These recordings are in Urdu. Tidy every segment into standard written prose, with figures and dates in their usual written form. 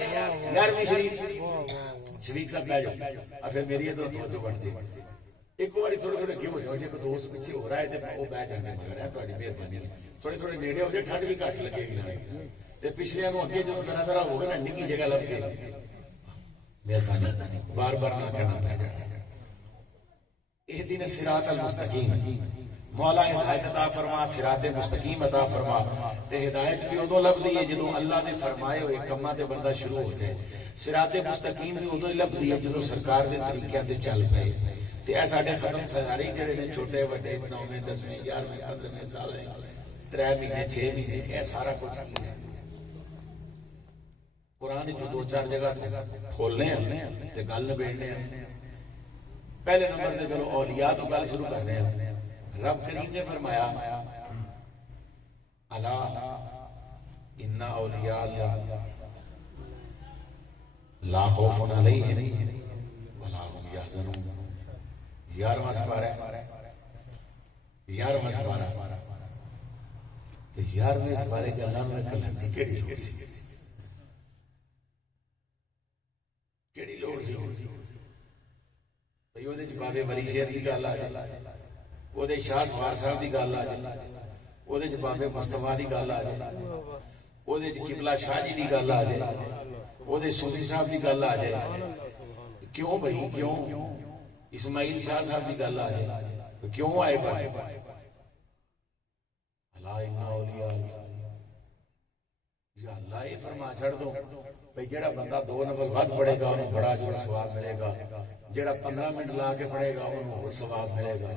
11ویں شریف صاحب بہ جاؤ پھر میری ادھر توجہ بڑھ جائے ایک بار تھوڑے تھوڑے اگے ہو جاؤ جی کوئی دوست پیچھے ہو رہا ہے تو وہ بہ جانے مگر ہے تھوڑی مہربانی تھوڑے تھوڑے نیڑے ہو جائے ٹھنڈ بھی گھٹ لگے گی تے پچھلے کو اگے جو طرح طرح ہوگا نا نگی جگہ لگ کے مہربانی بار بار نہ کہنا پہ جائے اہدنا الصراط المستقیم مولا ہدایت عطا فرما صراط مستقیم عطا فرما تے ہدایت بھی ادو لبدی ہے جدوں اللہ نے فرمائے ہوئے کماں تے بندہ شروع ہو جائے صراط مستقیم بھی ادو لبدی ہے جدوں سرکار دے طریقے تے چل پئے تے اے ساڈے ختم سارے جڑے نے چھوٹے وڈے 9ویں 10ویں 11ویں 15ویں سال 3 مہینے 6 مہینے اے سارا کچھ ہے قرآن جو 2-4 جگہ کھولنے ہیں تے گل نبیڑنے ہیں پہلے نمبر تے چلو اولیاء تو گل شروع کرنے ہیں رب کریم نے فرمایا الا ان اولیاء اللہ لا خوف علیہم ولا هم يحزنون 11واں سپارہ 11واں سپارہ تے 11ویں سپارے دے اللہ نے کلام دی کیڑی لوڑ سی کیڑی لوڑ سی بھئی او دے بابے ولی شیر دی گل آ جائے او دے شاہ سوار صاحب دی گل آ جائے او دے بابے مصطفیٰ دی گل آ جائے او دے قبلہ شاہ جی دی گل آ جائے او دے صوفی صاحب دی گل آ جائے کیوں بھئی کیوں اسماعیل شاہ صاحب دی گل آ جائے کیوں آئے بھائی اللہ ان اولیاء یا اللہ یہ فرما چھڑ دو بھئی جڑا بندہ 2 نفل ود پڑھے گا انہوں بڑا جوڑ ثواب ملے گا جڑا 15 منٹ لا کے پڑھے گا انہوں اور ثواب ملے گا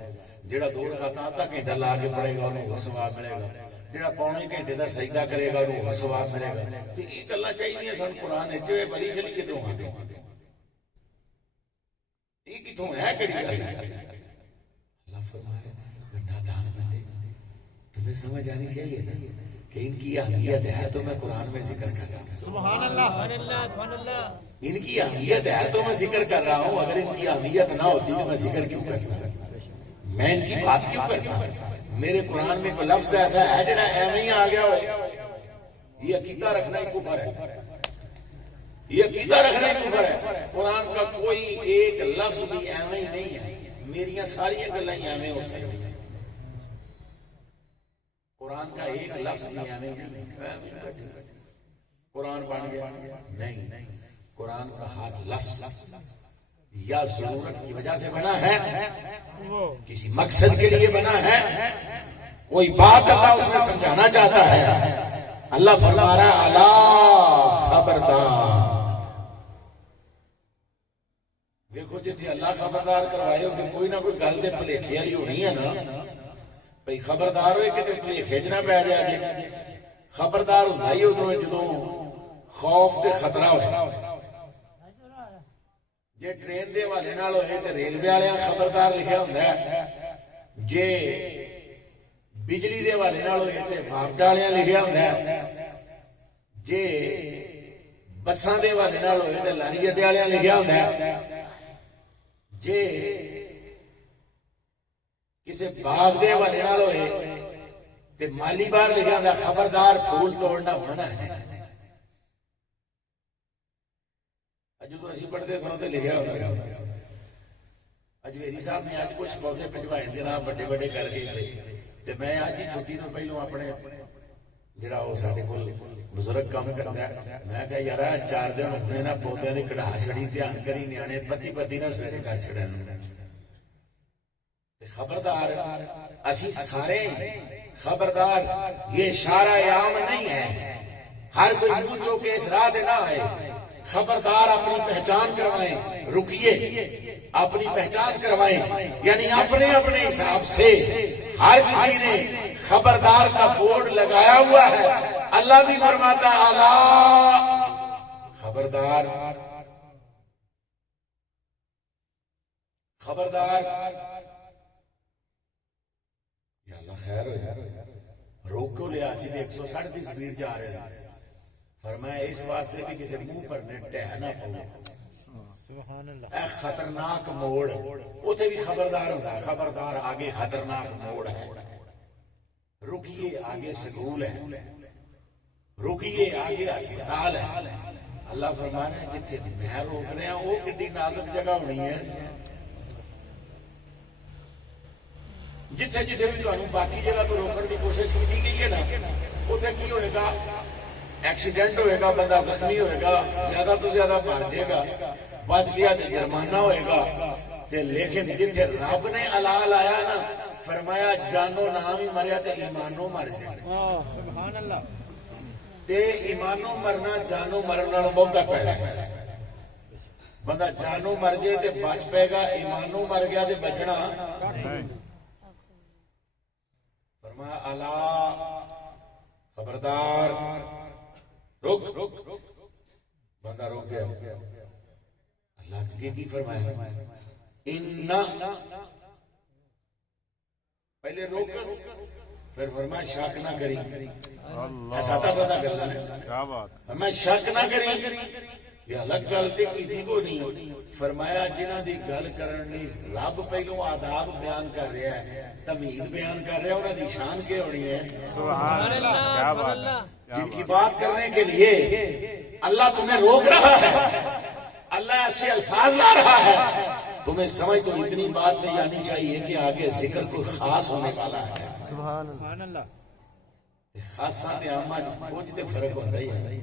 جڑا 2 رکعتاں آدھا گھنٹہ لا کے پڑھے گا انہوں اور ثواب ملے گا جڑا پونے گھنٹے دا سجدہ کرے گا انہوں اور ثواب ملے گا تو یہ گلاں چاہیے سن قرآن ہے جو بڑی چلی کتوں آ گئے یہ کتوں ہے کڑی گل ہے اللہ فرما رہے ہیں نادان بندے تمہیں سمجھ آنی چاہیے نا کہ ان کی اہمیت ہے تو میں قرآن میں ذکر کر رہا ہوں سبحان اللہ ان کی اہمیت ہے تو میں ذکر کر رہا ہوں اگر ان کی اہمیت نہ ہوتی تو میں ذکر کیوں کرتا میں ان کی بات کیوں کرتا میرے قرآن میں کوئی لفظ ایسا ہے جڑا ایویں ہی آ گیا ہو یہ عقیدہ رکھنا ہی کفر ہے یہ عقیدہ رکھنا ہی کفر ہے قرآن کا کوئی ایک لفظ بھی ایویں ہی نہیں ہے میریاں ساری گلاں ہی ایویں ہو سکتی ہیں قرآن کا ایک لفظ بھی ایویں قرآن بن گیا نہیں قرآن کا ہر لفظ یا ضرورت کی وجہ سے بنا ہے کسی مقصد کے لیے بنا ہے کوئی بات اللہ اس میں سمجھانا چاہتا ہے اللہ فرما رہا ہے الا خبردار دیکھو جتنے اللہ خبردار کروائے ہوتے کوئی نہ کوئی گل دے بھلیکے والی ہونی ہے نا بھئی خبردار ہوئے کہ بھلیکے نہ پہ جائے خبردار ہوتا ہی ادو جدوں خوف تے خطرہ ہوئے جے ٹرین دے والے نال ہوئے تے ریلوے والے خبردار لکھیا ہوندا ہے جے بجلی دے والے نال ہوئے تے وابڈا والے لکھیا ہوندا ہے جے بساں دے والے نال ہوئے تے لاری اڈے والے لکھیا ہوندا ہے جے کسی باغ دے والے نال ہوئے تے مالی بار لکھیا ہوندا خبردار پھول توڑنا منع ہے جدو اسی پڑھتے تھے تو لکھا ہوتا ہے اجمیری صاحب نے آج کچھ پودے بھجوائے جناب بڑے بڑے کر گئے تھے تے میں آج ہی چھٹی تو پہلو اپنے جڑا وہ ساڈے کول بزرگ کام کردا ہے میں کہا یار 4 دن ہونے نا پودیاں دی کڑاہ چھڑی دھیان کری نیانے پتی نہ سویرے کر چھڑن تے خبردار اسی سارے خبردار یہ اشارہ عام نہیں ہے ہر کوئی منہ چو کے اس راہ دے نہ آئے خبردار اپنی پہچان کروائیں رکیے اپنی پہچان کروائیں یعنی اپنے اپنے حساب سے ہر کسی نے خبردار کا بورڈ لگایا ہوا ہے اللہ بھی فرماتا اللہ خبردار خبردار یا اللہ خیر ہو روکو لیا سی 160 کی سپیڈ جا رہے ہیں فرمایا اس واسطے بھی کہ منہ پر نے ٹہ نہ پو اے خطرناک موڑ اوتھے بھی خبردار ہوتا ہے خبردار آگے خطرناک موڑ ہے رکیے آگے سکول ہے رکیے آگے اسپتال ہے اللہ فرما رہے ہیں جتھے میں روک رہے ہیں وہ کتنی نازک جگہ ہونی ہے. جتھے جتھے بھی تمہیں باقی جگہ تو روکنے کی کوشش کی گئی ہے نا اتنے کی ہوئے گا ایکسیڈنٹ ہوئے گا, بندہ زخمی ہوئے گا, زیادہ تو زیادہ مر جائے گا, بچ گیا تو جرمانہ ہوئے گا. لیکن جتھے رب نے الا لایا نا فرمایا جانو نام ہی مریا تے ایمانو مر جائے. سبحان اللہ. تے ایمانو مرنا جانو مرنا بہت پیڑا ہے. بندہ جانو مر جائے تے بچ پے گا, ایمانو مر گیا تے بچنا. فرمایا الا خبردار رک. بندہ روک گیا. اللہ کی فرمایا اننا پہلے روک پھر فرمایا شک نہ کری. سادہ سادہ گلا ہے, میں شک نہ کری. یہ الگ گل کی کو نہیں. فرمایا جنہ دی گل کرنی رب پہلو آداب بیان کر رہا ہے, تمہید بیان کر رہا ہے, انہوں دی شان کے ہونی ہے. جن کی بات کرنے کے لیے اللہ تمہیں روک رہا ہے, اللہ ایسے الفاظ لا رہا ہے, تمہیں سمجھ تو اتنی بات سے آنی چاہیے کہ آگے ذکر کوئی خاص ہونے والا ہے. سبحان اللہ. خاصاں تے عاماں کچھ تے فرق ہوندا ہی ہے.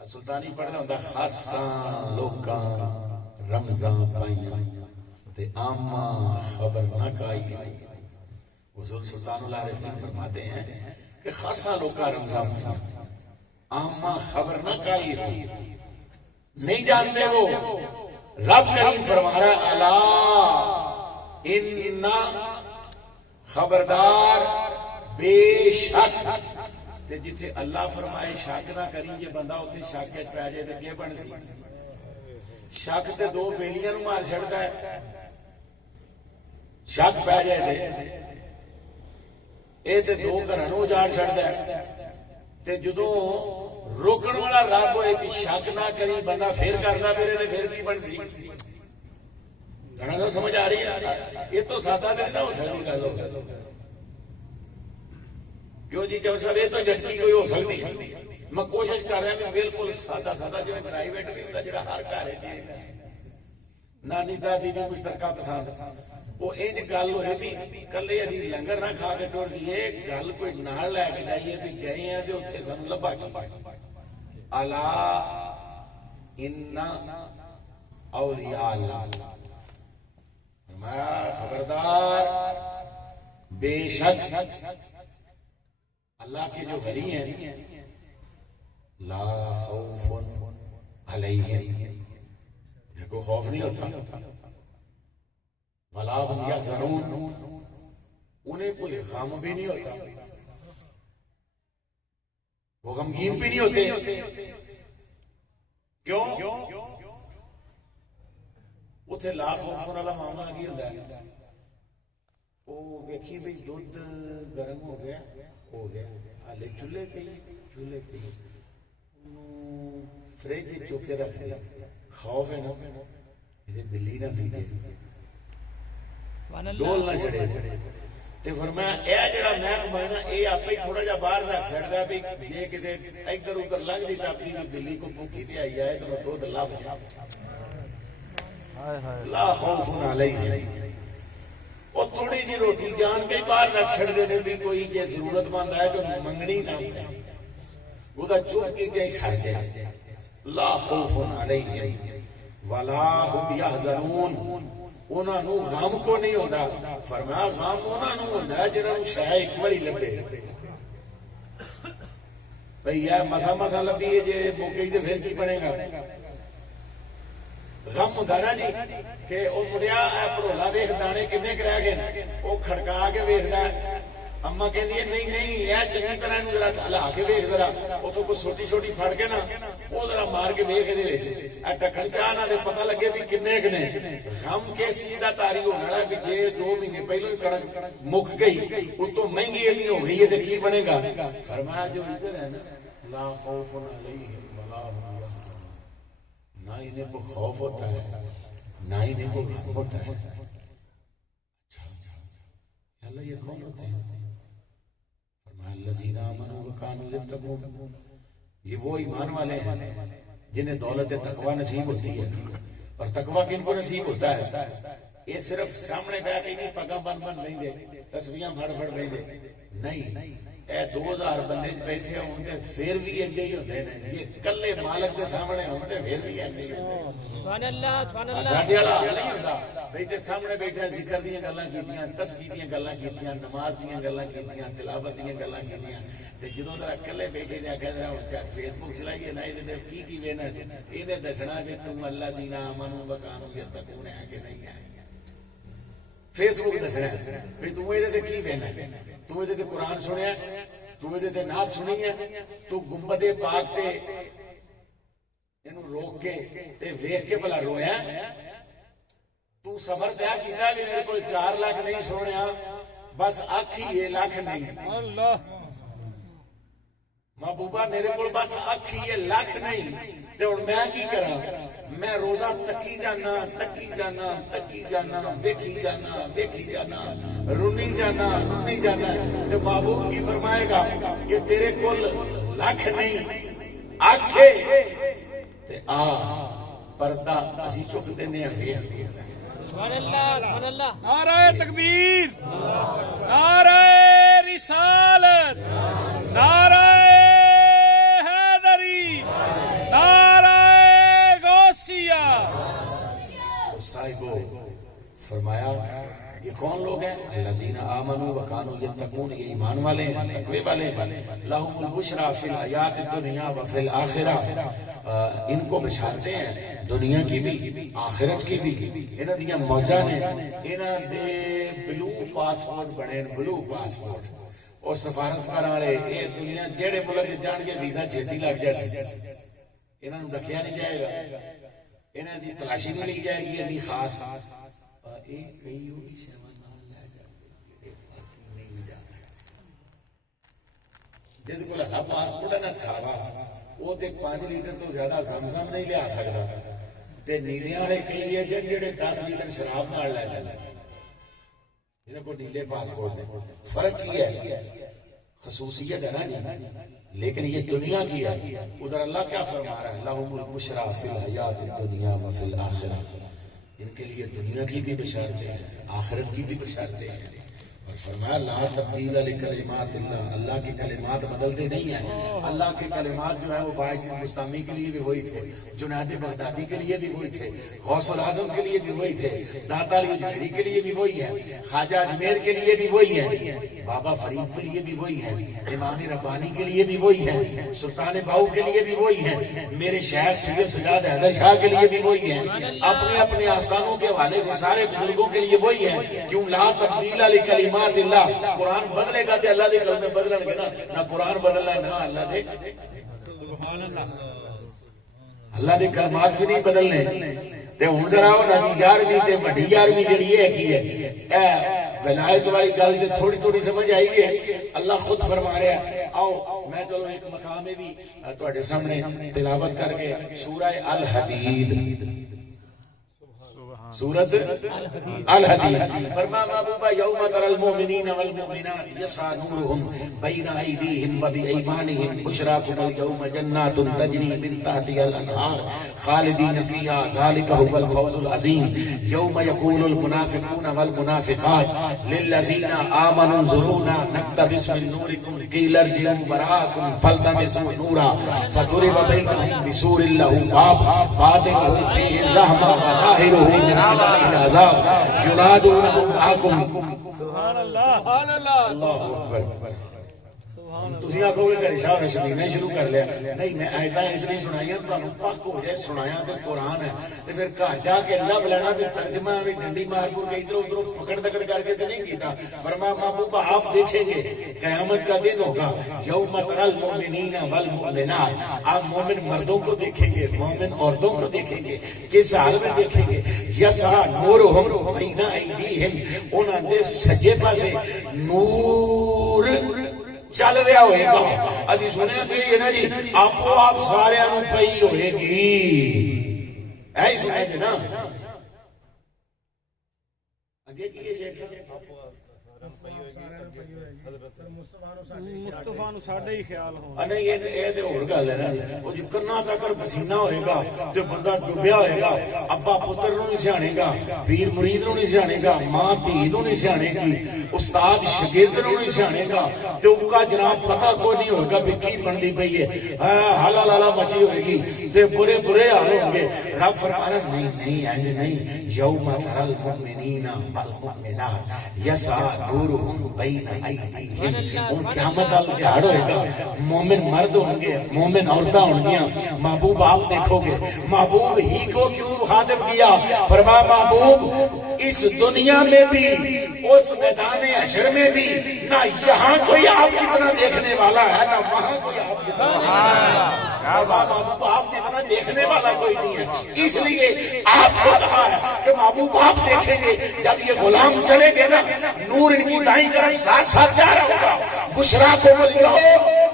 سلطانی پڑھدا ہوندا خاصاں لوکاں رمضاں پائیاں تے عاماں خبر نہ کائی. حضور سلطان العارفین فرماتے ہیں کہ خاصاں لوکاں رمضاں پائیاں عاماں خبر نہ کائی ہوئی, نہیں جانتے وہ. رب کریم فرما رہا الا اننا خبردار بے شک. تے جتھے اللہ فرمائے شک نہ کری جے بندہ اتنے شک پی جائے تو کیا بن سی. شک تے دو بیلیاں نو مار چھڑدا ہے. شک پی جائے اے تے دو گھراں نو اجاڑ چھڑدا ہے. تے جدوں روکن والا رب ہوئے کہ شک نہ کری بندہ پھر کرنا میرے نے پھر کی بن سی. تو سمجھ آ رہی ہے. یہ تو سادہ دن نہ ہو سکتی گل. کیوں جی جب سب یہ تو جھٹکی کوئی ہو سکتی. میں کوشش کر رہا ہوں بالکل سادہ سادہ جو پرائیویٹ بھی ہوتا جڑا ہر گھر نانی دادی دی مشترکہ پسند وہ انج گل ہوئے بھی کلے اسی لنگر نہ کھا کے ٹر جائیے, گل کوئی نال لے کے جائیے بھی گئے ہیں تو اتنے سن لبا الا اننا اولیاء اللہ. فرمایا خبردار بے شک اللہ کے جو ولی ہیں لا خوف علیہم, ان کو خوف نہیں ہوتا. ولا هم یحزنون, انہیں کوئی غم بھی نہیں ہوتا, وہ غمگین بھی نہیں ہوتے. کیوں اتنے لا خوف والا معاملہ کی ہوتا ہے. وہ ویکھی بھئی دودھ گرم ہو گیا ہالے چولہے تھے فریج چوکے رکھ دیا. خوف ہے نا بلی نہ پی جائے, ڈول نہ چڑھے. تے فرمایا اے جڑا محکمہ ہے نا اے آپ ہی تھوڑا جا باہر رکھ سکتا بھی جے کتے ادھر ادھر لنگ دی ٹاپی بھی بلی کو بھوکی تے آئی آئے تو دودھ لب جائے. لا خوف علیہم. وہ تھوڑی جی روٹی جان کے باہر رکھ چھڑ دے بھی کوئی جے ضرورت مند ہے تو منگنی نہ ہے وہ دا چپ کی تے سر جائے. لا خوف علیہم ولا هم یحزنون, انہاں نو غم کو نہیں ہوندا. فرمایا غم انہاں نو ہوندا جنہاں نو شے ایک واری لبے بھئی یہ مسا مسا لبی ہے جے موقعی تے پھر کی بنے گا. غم ہوندا نا جی کہ او مڑیا اے پڑولا ویکھ دانے کنے کر رہ گئے, او کھڑکا کے ویکھدا ہے. اما کہندی ہے نہیں نہیں اے چنگی طرح نو ذرا ہلا کے ویکھ ذرا, او تو کوئی چھوٹی چھوٹی پھڑ کے نا او ذرا مار کے ویکھ دے وچ اے ڈکھن چاہ نہ دے پتہ لگے بھی کنے کنے. غم کے سیدھا تاری ہونے والا بھی جے 2 مہینے پہلے کڑک مک گئی اتوں مہنگی اتنی ہو گئی ہے تے کی بنے گا. فرمایا جو ادھر ہے نا لا خوف علیہم ولا هم یحزنون, نہ انہیں کو خوف ہوتا ہے نہ انہیں کو غم ہوتا ہے. اللہ یہ کون ہوتے ہیں؟ فرمایا الذین آمنوا وکانوا یتقون, یہ وہ ایمان والے ہیں جنہیں دولت تقوی نصیب ہوتی ہے. اور تقوی کن کو نصیب ہوتا ہے؟ یہ صرف سامنے بیٹھ کے نہیں پگاں بن لیں تسبیحاں پھڑ لیں نہیں. اے 2000 بندے بیٹھے ہوندے پھر بھی اگے ہی ہوندے نے. یہ کلے مالک دے سامنے ہوندے پھر بھی اگے ہی ہوندے. سبحان اللہ سبحان اللہ. ساڈے والا حال نہیں ہوندا بھئی تے سامنے بیٹھے ذکر دیاں گلاں کیتیاں, تسبیح دیاں گلاں کیتیاں, نماز دیاں گلاں کیتیاں, تلاوت دیاں گلاں کیتیاں, تے جدوں ذرا کلے بیٹھے تے آکھیا ذرا ہن فیس بک چلائیے نا تے کی وینا اینے دسنا کہ تم اللہ دی نام منو وکانو یتقون ہے کہ نہیں ہے. فیس بک دسنا بھئی تو اے تے کی وینا, تو اے تے قرآن سنیا, تو اے تے نعت سنی ہے, تو گنبد پاک تے اینو روک کے تے ویکھ کے بھلا رویا. تو سفر طے کیتا کہ میرے کول 4 لاکھ نہیں سونیا, بس آکھ ہی 1 لاکھ نہیں. اللہ محبوبہ میرے کول بس آکھ ہی 1 لاکھ نہیں تے ہن میں کی کراں؟ میں روزہ تکی جانا ویکھی جانا رونی جانا تے محبوب کی فرمائے گا کہ تیرے کول لاکھ نہیں آکھے تے آ پردہ اسی چک دینے ہیں ویکھ کے. سبحان اللہ سبحان اللہ. نعرہ تکبیر, نعرہ رسالت, نعرہ حیدری, نعرہ غوثیہ. صاحبو فرمایا یہ کون لوگ ہیں؟ الذین آمنوا وکانوا یتقون, یہ ایمان والے ہیں, تقوی والے ہیں. لہم البشریٰ فی الحیات الدنیا وفی الآخرہ, ان کو بشارتیں ہیں دنیا کی بھی آخرت کی بھی. انہاں دیاں موجاں نے, انہاں دے بلو پاسپورٹ بنے, بلو پاسپورٹ. اور سفارتکار والے یہ دنیا جہے ملک جان کے ویزا چھتی لگ جائے, انہاں نوں رکھیا نہیں جائے گا, انہاں دی تلاشی نہیں لی جائے گی انی خاص. کئی وہ بھی شہوت نال لے جاتے باقی نہیں جا سکتے. جد کو لگا پاسپورٹ ہے نا سارا, وہ تے 5 لیٹر تو زیادہ زمزم نہیں لیا سکتا. تے نیلیاں والے کئی ایجنٹ جڑے 10 لیٹر شراب نال لے جاندے, انہاں کو نیلے پاسپورٹ دے. فرق کی ہے؟ خصوصیت ہے نا جی, لیکن یہ دنیا کی ہے. ادھر اللہ کیا فرما رہا ہے؟ لہم البشریٰ فی الحیات الدنیا وفی الآخرہ, ان کے لیے دنیا کی بھی بشارتیں ہیں, آخرت کی بھی بشارتیں ہیں. اور فرمایا لا تبدیل لکلمات اللہ, اللہ کے کلمات بدلتے نہیں ہیں. اللہ کے کلمات جو ہیں وہ باعث مستامی کے لیے بھی وہی تھے, جنید بغدادی کے لیے بھی وہی تھے, غوث الاعظم کے لیے بھی وہی تھے, داتا علی اجمیری کے لیے بھی وہی ہے, خواجہ اجمیر کے لیے بھی وہی ہے, بابا فرید کے لیے بھی وہی ہے, امام ربانی کے لیے بھی وہی ہے, سلطان باؤ کے لیے بھی وہی ہے, میرے شیخ سید سجاد حیدر شاہ کے لیے بھی وہی ہے, اپنے اپنے آستانوں کے حوالے سے سارے بزرگوں کے لیے وہی ہے. کیوں؟ لا تبدیل لکلمات اللہ. قرآن بدلے گا تے اللہ دے کلمے بدلن گے نا, نہ قرآن بدلنا نہ اللہ دے. سبحان اللہ. اللہ دے کلمات بھی نہیں بدلنے. تے ہن ذرا او نبی 11ویں تے وڈی 11ویں جڑی ہے کی ہے, اے ولایت والی گل تے تھوڑی سمجھ آئی ہے. اللہ خود فرما رہا ہے. آؤ میں چلو ایک مقام میں بھی تواڈے سامنے تلاوت کر کے سورہ الحدید, سورت الحدید. فرما محبوبہ یوم تر المؤمنین والمؤمنات یسعى نورهم بین ایدیہم وبایمانہم بشراکم اليوم جنات تجری من تحتها الانہار خالدین فیہا ذلک هو الفوز العظیم. یوم یقول المنافقون والمنافقات للذین آمنوا انظرونا نقتبس من نورکم قیل ارجعوا وراءکم فالتمسوا نورا فضرب بینہم بسور لہ باب باطنہ فیہ الرحمۃ وظاہرہ العذاب ینادونکم معکم. سبحان اللہ سبحان اللہ. اللہ اکبر. تسی آکھو گے کہ اشارہ شبینہ شروع کر لیا. نہیں, میں آیتاں اس لیے سنائیاں تانوں پاک ہو جائے. سنایا تے قرآن ہے تے پھر گھر جا کے اللہ بلانا بھی ترجمہ بھی ڈنڈی مار کے ادھر ادھر پکڑ دکڑ کر کے تے نہیں کیتا. فرمایا محبوبہ آپ دیکھیں گے قیامت کا دن ہوگا, یوم تری المؤمنین والمؤمنات, آپ مومن مردوں کو دیکھیں گے, مومن عورتوں کو دیکھیں گے, کس حال میں دیکھیں گے؟ یسعى نورهم بین ایدیہم, انہاں دے سجے پاسے نور چل رہا ہوئے گا. اسی سنے تھے یہ نا جی آپ سارے نو پئی ہوئے گی, ایہی سنے تھے نا. اگے کی شیخ صاحب ਮੁਸਤਫਾ ਨੂੰ ਸਾਡੇ ਹੀ ਖਿਆਲ ਹੋਣ। نہیں یہ تو اور گل ہے نا، وہ جو کرنا تک پسینہ ہوئے گا تو بندہ ڈوبیا ہوئے گا، ابا پتر نو نہیں سیانے گا، پیر مرید نو نہیں سیانے گا، ماں دھی نو نہیں سیانے گی، استاد شاگرد نو نہیں سیانے گا، تو ان کا جناب پتہ کوئی نہیں ہوئے گا بھی کی بندی پئی ہے، حالا لالا مچی ہوئے گی، تو برے برے حال ہوں گے۔ رب فرمانا نہیں نہیں اینج نہیں، یوم تری المؤمنین والمؤمنات یسعی نورہم بین ایدیہم، ان قیامت ال دیہڑ ہوئے گا، مومن مرد ہوں گے، مومن عورتیں ہوں گی، محبوب آپ دیکھو گے، محبوب ہی کو کیوں مخاطب کیا؟ فرمایا محبوب اس دنیا میں بھی، اس میدان حشر میں بھی، نہ یہاں کوئی آپ جتنا دیکھنے والا ہے، نہ وہاں کوئی آپ جتنا دیکھنے والا ہے۔ محبوب آپ جتنا دیکھنے والا کوئی نہیں ہے، اس لیے آپ کو کہا ہے کہ محبوب آپ دیکھیں گے جب یہ غلام چلے گے نا، نور ان کی دائیں طرف ساتھ ساتھ جا رہا ہوگا۔ بشرا کو ملیو،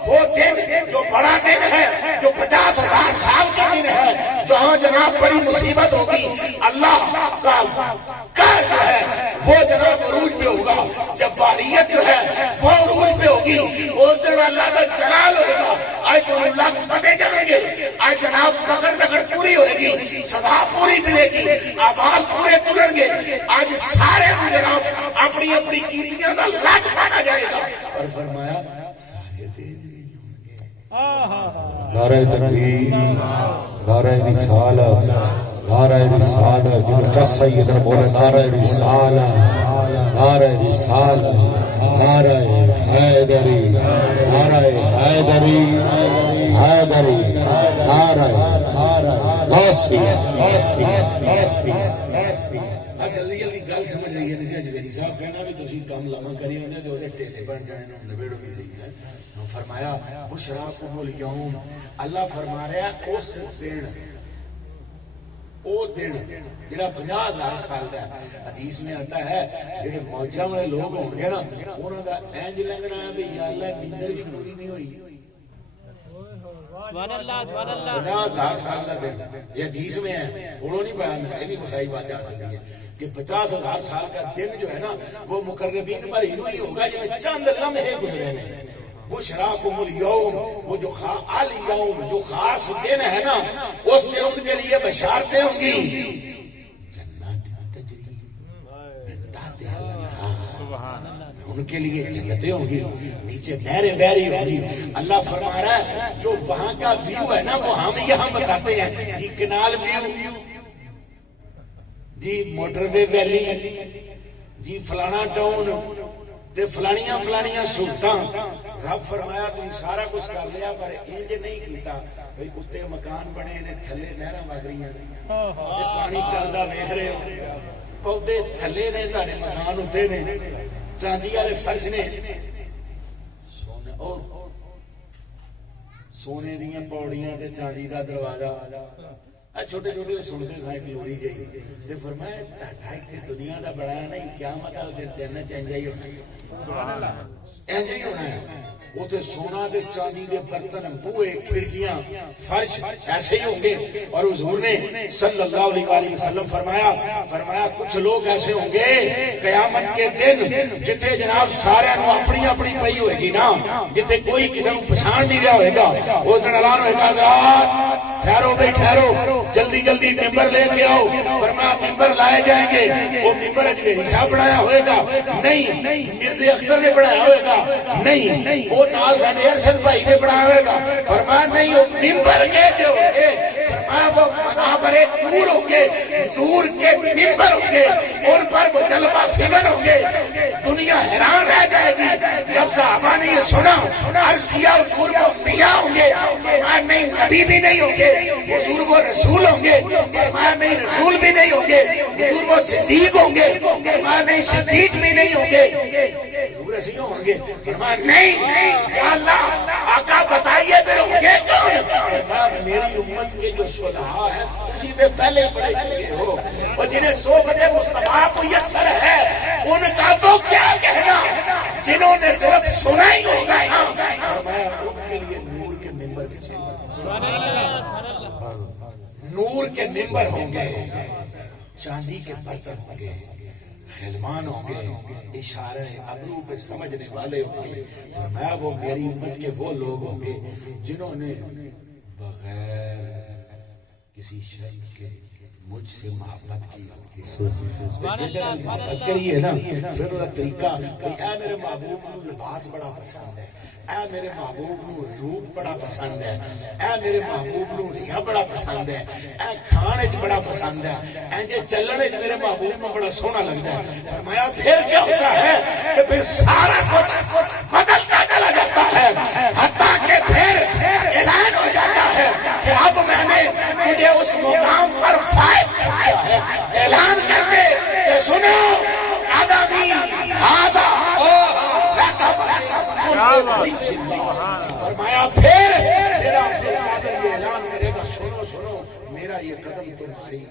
وہ دن جو بڑا دن ہے، جو 50,000 سال کا دن ہے، جہاں جناب بڑی مصیبت ہوگی، اللہ کا قہر جو ہے وہ جناب عروج پہ ہوگا، جباریت جو ہے وہ عروج پہ ہوگی، اس دن اللہ کا جلال ہوگا، آج تو اللہ کو پتے جائیں گے، آج جناب پکڑ دکڑ پوری ہوئے گی، سزا پوری ملے گی، اعمال پورے تلیں گے، آج سارے جناب اپنی اپنی کیتیاں کا لاکھ مانا جائے گا۔ اور فرمایا سارے تیز بھی ہوں گے۔ نعرہ تکبیر، نعرہ رسالت، نعرہ رسالت، جن کا سید بولے نعرہ رسالت، نعرہ رسالت، نعرہ حیدری، نعرہ حیدری، حیدری، نعرہ غوثیہ۔ جلدی جلدی گل سمجھ رہی ہے نہیں جویری صاحب کہنا بھی تسی کم لمحہ کری ہوندے تے اودے ٹیلے بن جانے نوں نبیڑو بھی صحیح ہے۔ فرمایا بشراکم الیوم، اللہ فرما رہا ہے اس دن، او دن جڑا 50,000 سال دا حدیث میں آتا ہے، جڑے موجاں والے لوگ ہون گے نا، انہاں دا انج لنگنا ہے بھی یا اللہ نیندر بھی پوری نہیں ہوئی۔ سبحان اللہ، سبحان اللہ۔ 50,000 سال کا دن، یہ حدیث میں ہے، بولو نہیں پایا میں، یہ بھی بخاری بات جا سکتی ہے کہ 50,000 سال کا دن جو ہے نا وہ مقربین پر ہی ہوگا جو چند لمحے گزرے ہیں۔ بشراکم الیوم، وہ جو الیوم جو خاص دن ہے نا، اس دن ان کے لیے بشارتیں ہوں گی، جنات تجری من تحتہا الانہار، ان کے لیے جنتیں ہوں گی، نیچے نہریں بہہ رہی ہوں گی۔ اللہ فرما رہا ہے جو وہاں کا ویو ہے نا وہ ہم یہاں بتاتے ہیں، جی کنال ویو، جی موٹر وے ویلی، جی فلانا ٹاؤن تے فلانیاں فلانیاں سلطان۔ رب فرمایا تم سارا کچھ کر لیا پر انج نہیں کیتا بھئی کتے مکان بنے نے، تھلے نہراں وگ رہی ہیں، پانی چلدا ویکھ رہے ہو، پودے تھلے نے، تہاڈے مکان اتنے نے، چاندی والے فرش نے، سونے دیاں پوڑیاں تے چاندی دا دروازہ، چھوٹے چھوٹے سنتے سائیں گلوری گئی تے فرمایا تہاڈا ایتھے دنیا دا بڑا نہیں، قیامت والے دن چینج ہی ہونا، انج ہی ہونا ہے۔ اتنے سونا دے چاندی دے برتن، بوئے، کھڑکیاں، فرش ایسے ہی ہوں گے۔ اور حضور نے صلی اللہ علیہ وسلم فرمایا کچھ لوگ ایسے ہوں گے قیامت کے دن جتنے جناب سارے اپنی اپنی پئی ہوئے گی نا، جتنے کوئی کسی کو پچھان نہیں رہا ہوئے گا، اس دن اعلان ہوئے گا حضرات ٹھہرو بھائی ٹھہرو، جلدی جلدی ممبر لے کے آؤ۔ فرمایا ممبر لائے جائیں گے، وہ ممبر اجمیری صاحب بنایا ہوئے گا نہیں، مرزا اختر نے بنایا ہوئے گا نہیں، وہ نال ساڈے ارشد بھائی نے بنایا ہوئے گا۔ فرمایا نہیں، وہ ممبر کے جو ہوں گے، فرمایا وہ منابر نور ہوں گے، نور کے ممبر ہوں گے، ان پر وہ جلوہ فغن ہوں گے۔ دنیا حیران رہ جائے گی جب صحابہ نے یہ سنا، عرض کیا حضور وہ میاں ہوں گے، فرمایا نہیں نبی بھی نہیں ہوں گے، حضور وہ رسول ہوں گے، فرمایا نہیں رسول بھی نہیں ہوں گے، حضور وہ صدیق ہوں گے، فرمایا نہیں صدیق بھی نہیں ہوں گے، حضور ایسے ہوں گے، فرمایا نہیں یا اللہ آقا بتائیے پھر ہوں گے کون؟ فرمایا میری امت کے جو شہداء ہیں تجھی میں پہلے پڑے چکے ہو، اور جنہیں صحبت مصطفیٰ میسر ہے ان کا تو کیا کہنا، جنہوں نے صرف سنا ہی ہوگا نا۔ فرمایا ان کے لیے نور کے ممبر کے چاہیے، نور کے ممبر ہوں گے، چاندی کے برتن ہوں گے، خلمان ہوں گے، اشارہ ابرو پہ سمجھنے والے ہوں گے۔ فرمایا وہ میری امت کے وہ لوگ ہوں گے جنہوں نے بغیر کسی شرط کے مجھ سے محبت کی ہوگی۔ جنہوں نے محبت کری ہے نا، پھر وہ طریقہ اے میرے محبوب نو لباس بڑا پسند ہے، اے میرے محبوب نو روپ بڑا پسند ہے، اے میرے محبوب نو ریحا بڑا پسند ہے، اے کھانے چ بڑا پسند ہے، اے جے چلنے چ میرے محبوب نو بڑا سونا لگتا ہے۔ فرمایا پھر کیا ہوتا ہے کہ پھر سارا کچھ بدلتا چلا جاتا ہے، حتیٰ کہ پھر اعلان ہو جاتا ہے کہ اب میں نے مجھے اس مقام پر فائز کر دیا ہے، اعلان کر کے کہ سنو آدمی ہاذا فرمایا پھر میرا عبدالقادر یہ اعلان کرے گا، سنو سنو میرا یہ قدم تمہاری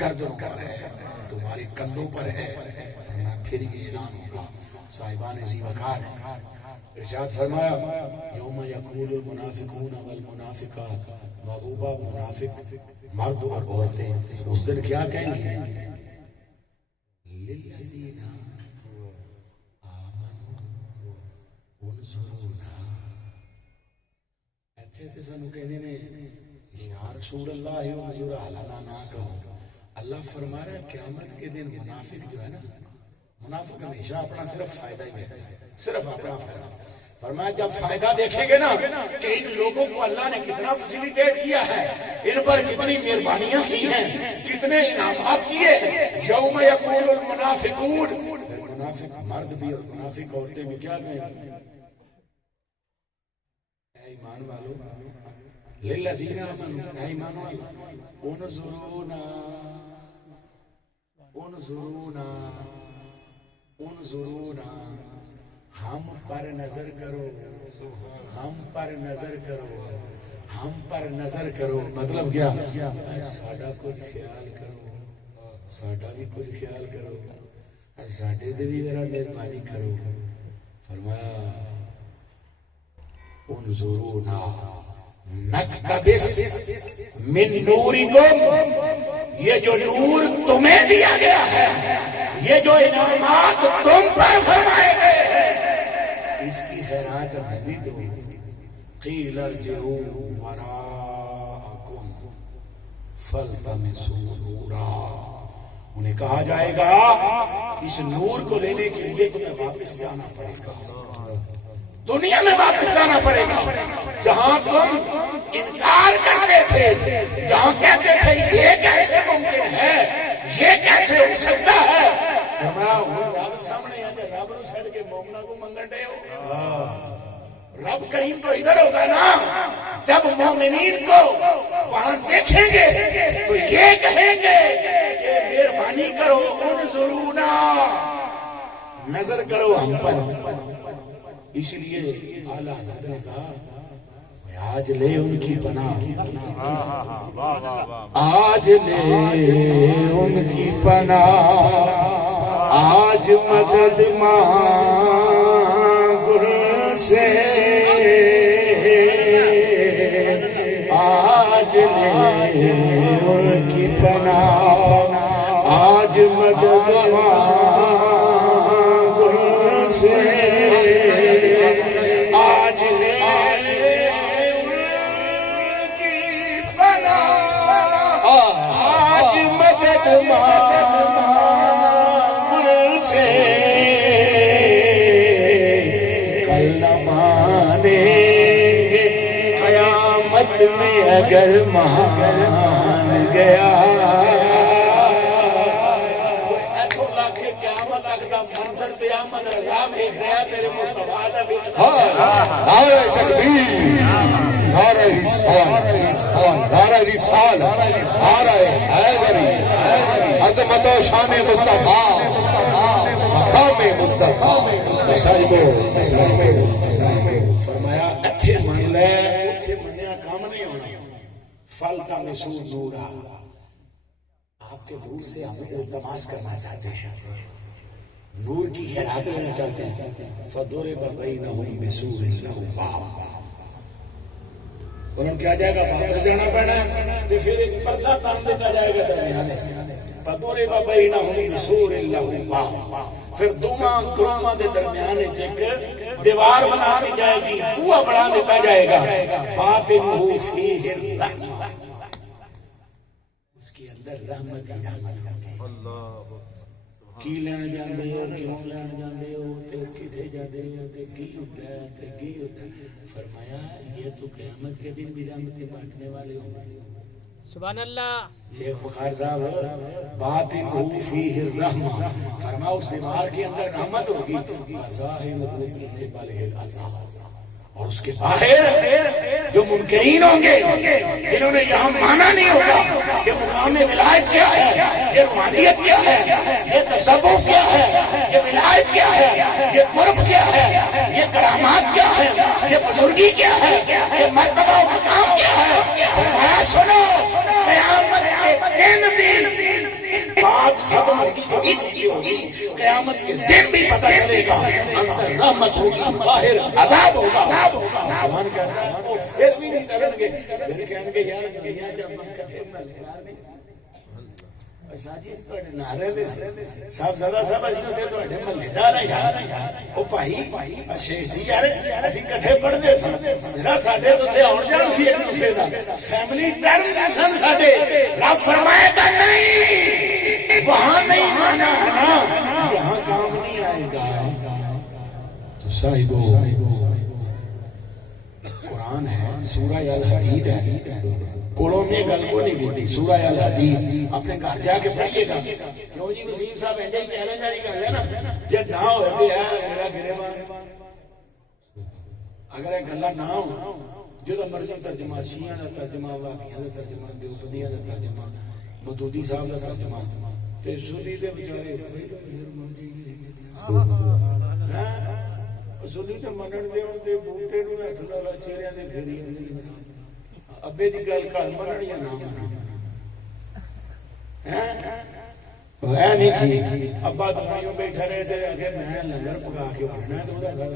گردن پر ہے، تمہاری کندھوں پر ہے۔ فرمایا پھر یہ اعلان ہوگا۔ صاحبان ذی وقار ارشاد فرمایا یوم یقول المنافقون والمنافقات، محبوبہ منافق مرد اور عورتیں اس دن کیا کہیں گے؟ للذین ایتھے سانو کہنے نے یا رسول اللہ انظر اعلیٰ نہ کہو۔ اللہ فرما رہا ہے قیامت کے دن منافق جو ہے نا، منافق ہمیشہ اپنا صرف فائدہ ہی دیتا ہے، صرف اپنا فائدہ۔ فرمایا جب فائدہ دیکھیں گے نا کہ ان لوگوں کو اللہ نے کتنا فیسیلیٹیٹ کیا ہے، ان پر کتنی مہربانیاں کی ہیں، کتنے انعامات کیے ہیں، یوم یقول المنافقون، منافق مرد بھی اور منافق عورتیں بھی کیا کہیں گے؟ اے ایمان والو، للذین آمنوا، اے ایمان والو، انظرونا انظرونا انظرونا، ہم پر نظر کرو، ہم پر نظر کرو، ہم پر نظر کرو۔ مطلب کیا؟ ساڈا کچھ خیال کرو، ساڈا بھی کچھ خیال کرو، ساڈے تے بھی ذرا مہربانی کرو۔ فرمایا انظرونا نقتبس من نورکم، یہ جو نور تمہیں دیا گیا ہے، یہ جو انعامات تم پر فرمائے گئے ہیں، اس کی خیرات ہمیں بھی دو۔ قیل ارجعوا وراءکم فالتمسوا نورا، انہیں کہا جائے گا اس نور کو لینے کے لیے تمہیں واپس جانا پڑے گا، دنیا میں واپس جانا پڑے گا، جہاں تم انکار کرتے تھے، جہاں کہتے تھے یہ کیسے ممکن ہے، یہ کیسے ہو سکتا ہے۔ رب سامنے آنے رب نو چھڑ کے مومنا کو منگن دے ہو، رب کریم تو ادھر ہوگا نا۔ جب مومنین کو وہاں دیکھیں گے تو یہ کہیں گے کہ مہربانی کرو، انظرونا، نظر کرو ہم پر۔ اس لیے اعلیٰ حضرت نے کہا آج لے ان کی پناہ، آج لے ان کی پناہ، آج مدد مانگ ان سے، آج لے ان کی پناہ، آج مدد مانگ ان سے، آج لے سے، کل نہ مانے قیامت میں اگر مان گیا۔ ایتھوں لگ کے قیامت تک دا منظر قیامت رضا دیکھ رہا تیرے مصطفیٰ دا بھی۔ نعرہ تکبیر، نعرہ رسالت، نعرہ رسالت، نعرہ حیدری، عظمت و شان مصطفیٰ، مقام مصطفیٰ۔ فرمایا اتھے من لے، اتھے منیا کام نہیں ہونا۔ فَالْتَمِسُوا نُورًا، آپ کے نور سے ہم التماس کرنا چاہتے ہیں، نور کی خیرات لینا چاہتے ہیں۔ فَضُرِبَ بَيْنَهُمْ بِسُورٍ لَهُ بَابٌ، انہوں کیا جائے گا واپس جانا پڑنا ہے تو پھر ایک پردہ کام دیتا جائے گا درمیانے سے فَضُرِبَ بَيْنَهُمْ بِسُورٍ لَهُ بَابٌ پھر دوواں گروہاں دے درمیانے ایک دیوار بنا دی جائے گی بوا بنا دیتا جائے گا باطنُهُ فِيهِ الرَّحْمَةُ اس کے اندر رحمت ہی رحمت ہوگی کی لین جاندے ہو کیوں لین جاندے ہو تے کتے جاندے ہو تے کی ہوتا ہے تے کی ہوتا ہے فرمایا یہ تو قیامت کے دن بھی رحمتیں بانٹنے والے ہوں گے سبحان اللہ شیخ بخار صاحب باطنُهُ فِيهِ الرَّحْمَةُ فرمایا اس دیوار کے اندر رحمت ہوگی وَظَاهِرُهُ مِنْ قِبَلِهِ الْعَذَابُ اور اس کے باہر جو منکرین ہوں گے جنہوں نے یہاں مانا نہیں ہوگا کہ مقام ولایت کیا ہے یہ روحانیت کیا ہے یہ تصوف کیا ہے یہ ولایت کیا ہے یہ قرب کیا ہے یہ کرامات کیا ہے یہ بزرگی کیا ہے یہ مرتبہ و مقام کیا ہے میں سنو قیامت کے دن بھی بات ختم ہوگی اس کی ہوگی قیامت کے دن بھی پتہ چلے گا اندر رحمت ہوگی باہر عذاب ہوگا قرآن کہتا ہے وہ پھر بھی نہیں کریں گے پھر کہیں گے یار دنیا جب ہم کٹھے میں لگا نہیں نعرے دے صاحب زیادہ صاحب اس نے تو اٹھے میں لیدہ رہا یار او پاہی شیخ دی یار اسی کٹھے پڑھ دے سن میرا ساڑھے تو تھے اور جان سی ایک دوسرے دا فیملی ٹرم سن ساڑھے رب فرمائے گا نہیں وہاں نہیں مانا ہے نا یہاں کام نہیں آئے گا تو صاحبو قرآن ہے سورہ الحدید ہے کوڑوں میں گل کو نہیں گئی سورہ الحدید اپنے گھر جا کے پڑھئے گا کیوں جی وسیم صاحب ایجا ہی چیلنج آئی کر لینا جب نہ ہوتے ہیں میرا گریبان اگر ایک گلہ نہ ہو جو تو مرضی ترجمہ شیعہ دا ترجمہ واقعیہ دا ترجمہ دیوبندیہ دا ترجمہ مدودی صاحب دا ترجمہ تے سنی دے بچارے سنی تے منن دے ہون تے بوٹے نو ہتھ لا چہرے تے پھیری ابے دی گل کر منن یا نہ منن ہے نہیں ٹھیک ابا دوائیوں بیٹھا رہے تے اگے میں لنگر پکا کے بننا ہے تو دا گل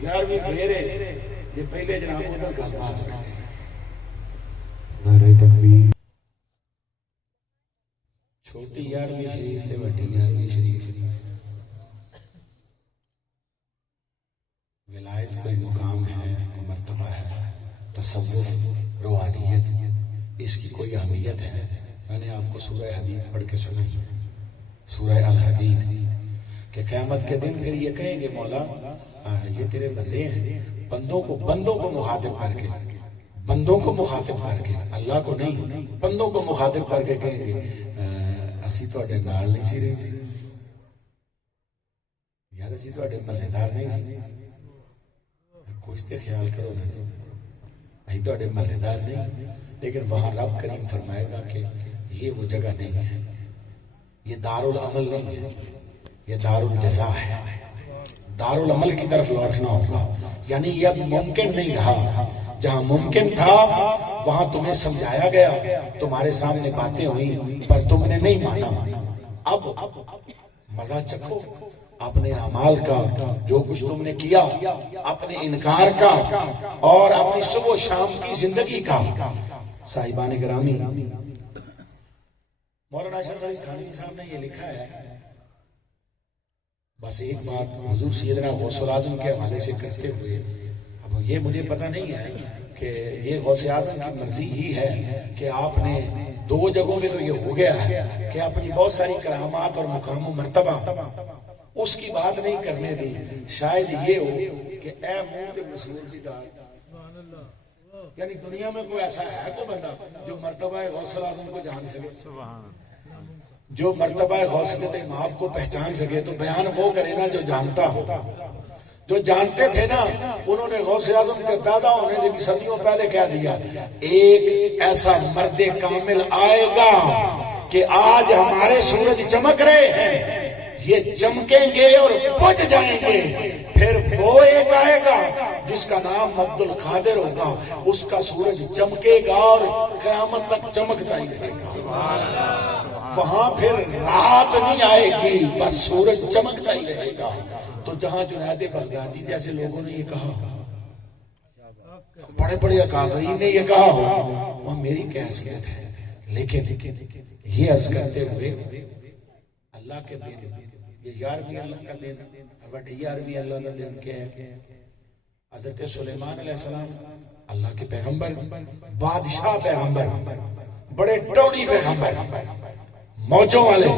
یار بھی پھیرے جے پہلے جناب ادھر گل بات ہوئی نعرہ تکبیر چھوٹی یارویں شریف تے بڑی یارویں شریف ولایت کوئی مقام ہے کوئی مرتبہ ہے تصوف روحانیت اس کی کوئی اہمیت ہے میں نے آپ کو سورہ حدید پڑھ کے سنائی سورہ الحدید کہ قیامت کے دن پھر یہ کہیں گے مولا یہ تیرے بندے ہیں بندوں کو مخاطب کر کے بندوں کو مخاطب کر کے اللہ کو نہیں بندوں کو مخاطب کر کے کہیں گے اسی تو اٹھے نال نہیں سی رہی یار اسی تو اٹھے ملہدار نہیں سی کچھ تے خیال کرو نا نہیں تو اٹھے ملہدار نہیں لیکن وہاں رب کریم فرمائے گا کہ یہ وہ جگہ نہیں ہے یہ دار العمل نہیں ہے یہ دار الجزا ہے دار العمل کی طرف لوٹنا ہوگا یعنی یہ اب ممکن نہیں رہا جہاں ممکن تھا وہاں تمہیں سمجھایا گیا تمہارے سامنے باتیں ہوئی پر تم نے نہیں مانا اب مزہ چکھو اپنے اعمال کا جو کچھ تم نے کیا اپنے انکار کا اور اپنی صبح و شام کی زندگی کا صاحبان گرامی مولانا اشرف علی تھانوی صاحب نے یہ لکھا ہے بس ایک بات حضور سیدنا غوث الاعظم کے حوالے سے کرتے ہوئے اب یہ مجھے پتہ نہیں ہے کہ یہ غوث اعظم کی مرضی ہی ہے کہ آپ نے دو جگہوں میں تو یہ ہو گیا ہے کہ اپنی بہت ساری کرامات اور مقام و مرتبہ اس کی بات نہیں کرنے دی شاید یہ ہو کہ اے منہ تے مسور دی دال یعنی دنیا میں کوئی ایسا ہے کوئی بندہ جو مرتبہ غوث الاعظم کو جان سکے جو مرتبہ غوثیت امام کو پہچان سکے تو بیان وہ کرے نا جو جانتا ہو جو جانتے تھے نا انہوں نے غوث اعظم کے پیدا ہونے سے بھی صدیوں پہلے کہہ دیا ایک ایسا مرد کامل آئے گا کہ آج ہمارے سورج چمک رہے ہیں یہ چمکیں گے اور بجھ جائیں گے پھر وہ ایک آئے گا جس کا نام عبد القادر ہوگا اس کا سورج چمکے گا اور قیامت تک چمکتا ہی رہے گا وہاں پھر رات نہیں آئے گی بس سورج چمکتا ہی رہے گا تو جہاں جنید بغدادی جیسے لوگوں نے یہ کہا بڑے بڑے اکابرین نے یہ کہا ہو وہ میری کیفیت ہے، لیکن یہ عرض کرتے ہوئے اللہ کے دن، یہ یار بھی اللہ کا دن، وڈی یار بھی اللہ کا دن کیا ہے؟ حضرت سلیمان علیہ السلام اللہ کے پیغمبر، بادشاہ پیغمبر، بڑے ٹوڑی پیغمبر، موجوں والے،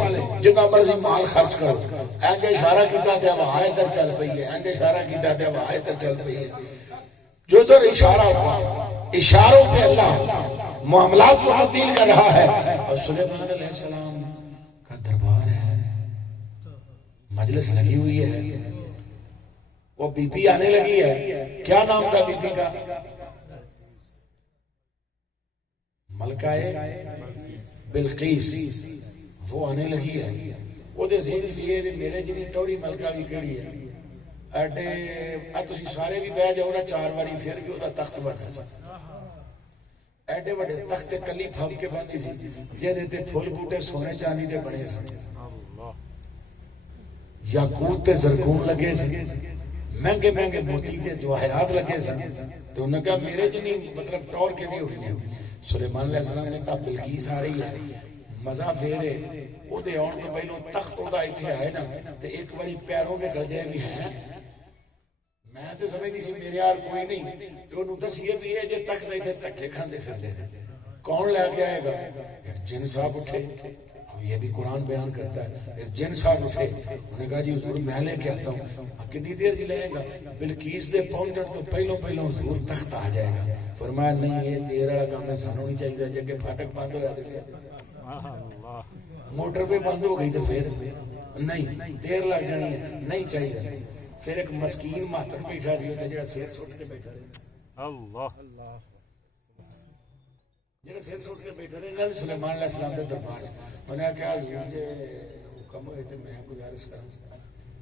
جتنا مرضی مال خرچ کرو، اینگے اشارہ کیتا تے وہاں ادھر چل پئی ہے، اینگے اشارہ کیتا تے وہاں ادھر چل پئی ہے، جو ادھر اشارہ ہوا، اشاروں پہ اللہ معاملات کو تبدیل کر رہا ہے۔ اور سلیمان علیہ السلام کا دربار ہے، مجلس لگی ہوئی ہے، وہ بی پی آنے لگی ہے۔ کیا نام تھا بی پی کا؟ ملکہ بلقیس، وہ آنے لگی ہے۔ وہ دے ذہن بھی ہے میرے جنی ٹوری ملکہ بھی کیڑی ہے، ایڈے تسی سارے بھی بہ جاؤ نا 4 واری پھر بھی وہ تخت بنا سا، ایڈے وڈے تخت کلی پھب کے بندی سی جہدے تے پھول بوٹے سونے چاندی دے بنے سن، یاقوت تے زرکون لگے سن، مہنگے مہنگے موتی تے جواہرات لگے سن۔ تو انہوں نے کہا میرے جنی مطلب ٹور کے دی اڑی ہے۔ سلیمان علیہ السلام نے کہا بلقیس آ رہی ہے، مزہ پھیرے وہ دے آن کے پہلوں تخت ہوتا ایتھے آئے نا تے ایک باری پیروں میں کھڑ جائے بھی ہے، میں تو سمجھ نہیں سی میرے یار کوئی نہیں، تو انہوں دس یہ بھی ہے جے تخت نہیں تھے تکے کھاندے پھر دے کون لے کے آئے گا؟ ایک جن صاحب اٹھے، یہ بھی قرآن بیان کرتا ہے، ایک جن صاحب اٹھے، انہوں نے کہا جی حضور میں لے کے آتا ہوں۔ کتنی دیر جی لے گا؟ بلقیس دے پہنچن تو پہلوں حضور تخت آ جائے گا۔ فرمایا نہیں یہ دیر والا کام ہے، سانوں نہیں چاہیے، جے کہ پھاٹک بند ہو جاتے پھر موٹر پہ بند ہو گئی تو پھر نہیں دیر لگ جانی ہے، نہیں چاہیے۔ پھر ایک مسکین ماتم بیٹھا سی ہوتا جڑا سر سٹ کے بیٹھا رہے، اللہ جڑا سر سٹ کے بیٹھا رہے، انہاں نے سلیمان علیہ السلام دے دربار سے انہاں نے کہا حضور جی حکم ہوئے تے میں گزارش کراں۔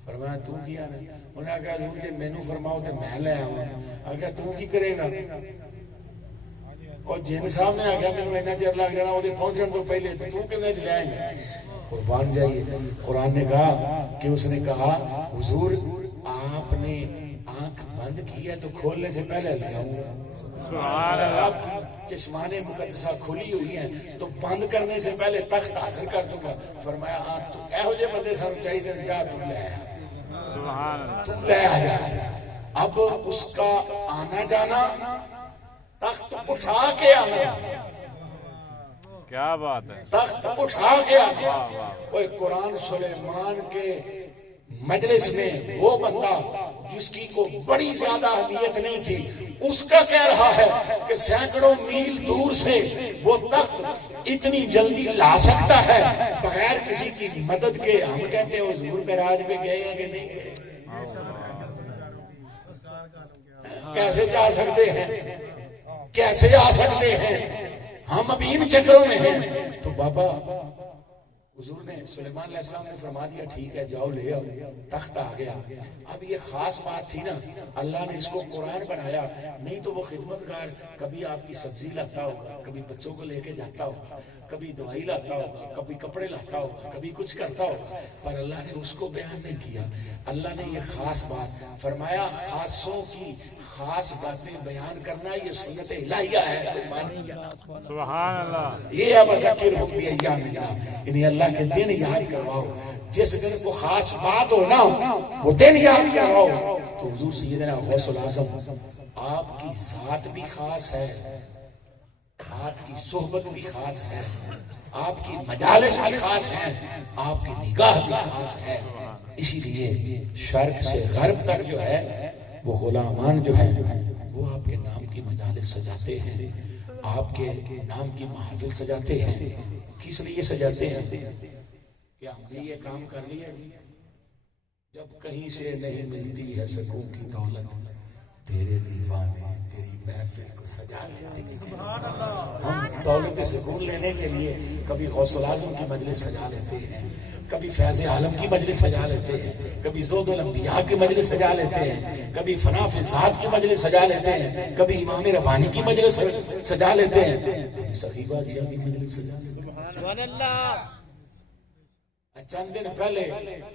فرمایا تو کی آنا؟ انہاں نے کہا حضور جی مینوں فرماؤ تے میں لے آواں۔ آگیا تو کی کرے گا؟ اور جن صاحب نے آگیا مینوں اتنا چر لگ جانا وہ پہنچن تو پہلے، تو کتنے چ لے آئیں گے؟ قربان جائیے۔ قرآن نے کہا کہ اس نے کہا حضور آپ نے آنکھ بند کی ہے تو کھولنے سے پہلے لے آؤں گا، اگر آپ کی چشمان مقدسہ کھلی ہوئی ہیں تو بند کرنے سے پہلے تخت حاصل کر دوں گا۔ فرمایا ہاں تو ایہو جے بندے سانوں چاہیے، جا تو لے آ، تو لے آ جا۔ اب اس کا آنا جانا، تخت اٹھا کے آنا، کیا بات ہے، تخت اٹھا کے آنا۔ وہ قرآن سلیمان کے مجلس میں وہ بندہ جس کی کو بڑی زیادہ اہمیت نہیں تھی، اس کا کہہ رہا ہے کہ سینکڑوں میل دور سے وہ تخت اتنی جلدی لا سکتا ہے بغیر کسی کی مدد کے۔ ہم کہتے ہیں حضور معراج پہ گئے ہیں کہ نہیں گئے؟ کیسے جا سکتے ہیں، کیسے آ سکتے ہیں؟ ہم ابھی ان چکروں میں ہیں۔ تو بابا حضور نے سلیمان علیہ السلام نے فرما دیا ٹھیک ہے جاؤ لے آؤ، تخت آ گیا۔ اب یہ خاص بات تھی نا، اللہ نے اس کو قرآن بنایا، نہیں تو وہ خدمتگار کبھی آپ کی سبزی لاتا ہوگا، کبھی بچوں کو لے کے جاتا ہوگا، کبھی دوائی لاتا ہوگا، کبھی کپڑے لاتا ہوگا، کبھی کچھ کرتا ہوگا، پر اللہ نے اس کو بیان نہیں کیا۔ اللہ نے یہ خاص بات فرمایا، خاصوں کی خاص باتیں بیان کرنا یہ سنت الہیہ ہے۔ سبحان اللہ۔ یہ اب ذکرہم بایام اللہ، انہیں اللہ کے دن یاد کرواؤ، جس دن کو خاص بات ہو نا وہ دن یاد کرواؤ۔ تو حضور سیدنا غوث الاعظم، آپ کی ذات بھی خاص ہے، آپ کی صحبت بھی خاص ہے، آپ کی مجالس بھی خاص ہیں، آپ کی نگاہ بھی خاص ہے۔ اسی لیے شرق سے غرب تک جو ہے وہ غلامان جو ہیں وہ آپ کے نام کی مجالس سجاتے ہیں، آپ کے نام کی محافل سجاتے ہیں۔ کس لیے سجاتے ہیں؟ کیا ہم نے یہ کام کر لیا جی؟ جب کہیں سے نہیں ملتی ہے سکون کی دولت، تیرے دیوانے تیری محفل کو سجا لیتے ہیں۔ ہم دولت سکون لینے کے لیے کبھی غوث الاعظم کی مجلس سجا لیتے ہیں، کبھی فیض عالم کی مجلس سجا لیتے ہیں، کبھی زود الانبیاء کی مجلس سجا لیتے ہیں، کبھی فنا فضاد کی مجلس سجا لیتے ہیں، کبھی امام ربانی کی مجلس سجا لیتے ہیں، کبھی سخی بادشاہ کی مجلس سجا لیتے ہیں۔ سبحان اللہ۔ چند دن پہلے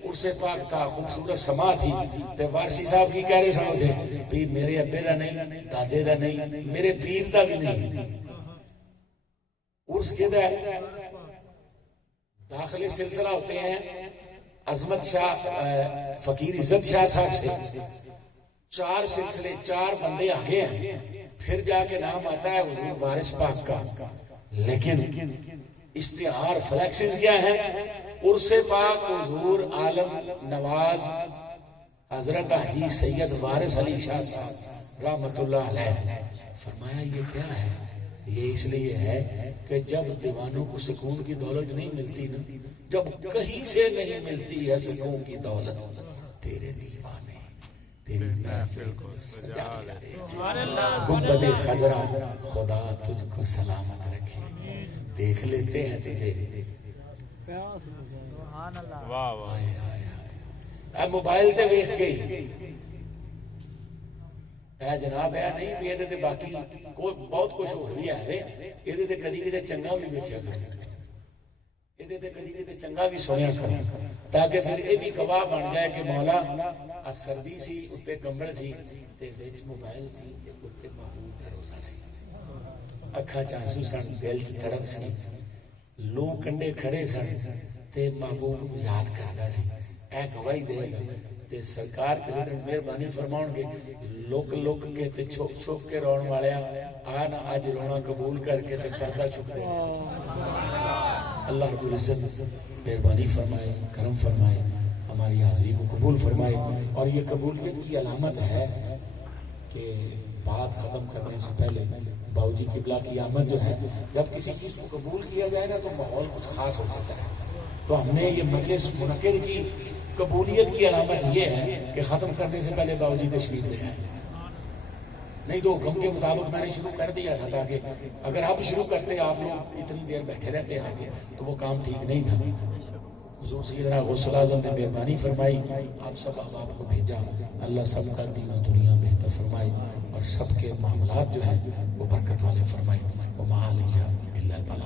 عرص پاک تھا، خوبصورت سما تھی، تے وارسی صاحب کی کہہ رہے سنو تھے بھی میرے ابے دا نہیں، دادے دا نہیں، میرے پیر دا بھی نہیں۔ عرص کہتا ہے داخلی سلسلہ ہوتے ہیں عظمت شاہ فقیر عزت شاہ صاحب سے، 4 سلسلے 4 بندے آگے ہیں، پھر جا کے نام آتا ہے حضور وارث پاک کا، لیکن اشتہار فلیکسز کیا ہے؟ عرص پاک حضور عالم نواز حضرت حاجی سید وارث علی شاہ صاحب رحمت اللہ علیہ۔ فرمایا یہ کیا ہے؟ یہ اس لیے ہے کہ جب دیوانوں کو سکون کی دولت نہیں ملتی نا، جب کہیں سے نہیں ملتی ہے سکون کی دولت، تیرے دیوانے تیری محفل کو سجا لے، گنبد خضرا خدا تجھ کو سلامت رکھے، دیکھ لیتے ہیں تجھے۔ واہ واہ، اب موبائل تے ویکھ گئی اے جناب اے نہیں بھی یہ باقی بہت کچھ ہو رہا ہے، یہ کدی کدی چنگا بھی ویکھیا کرو، یہ کدی کدی چنگا بھی سنیا کرو، تاکہ پھر یہ بھی گواہ بن جائے کہ مولا سردی سی اتنے کمبل سی تے وچ موبائل سی تے اتنے محبوب کا روزہ سی، اکھاں چانسو سن، دل چ تڑپ سی، لو کنڈے کھڑے سن تے محبوب یاد کردا سی، اے گواہی دے گا تے سرکار کسی دن مہربانی فرماؤں گے لوک لوک کے تے چھپ چھپ کے رون والے آ نا آج رونا قبول کر کے تے پردہ چھپ دے۔ اللہ رب العزت مہربانی فرمائے، کرم فرمائے، ہماری حاضری کو قبول فرمائے، اور یہ قبولیت کی علامت ہے کہ بات ختم کرنے سے پہلے باؤجی قبلہ کی آمد جو ہے، جب کسی چیز کو قبول کیا جائے گا تو ماحول کچھ خاص ہو جاتا ہے، تو ہم نے یہ مجلس منعقد کی، قبولیت کی علامت یہ ہے کہ ختم کرنے سے پہلے باؤجی تشریف لے آئے، نہیں تو حکم کے مطابق میں نے شروع کر دیا تھا، تاکہ اگر آپ شروع کرتے آپ لوگ اتنی دیر بیٹھے رہتے آگے تو وہ کام ٹھیک نہیں تھا۔ حضور سیدنا غوث الاعظم نے مہربانی فرمائی، آپ سب احباب کو بھیجا، اللہ سب کا دین و دنیا بہتر فرمائے اور سب کے معاملات جو ہیں وہ برکت والے فرمائے، وما علیہ الا البلاغ۔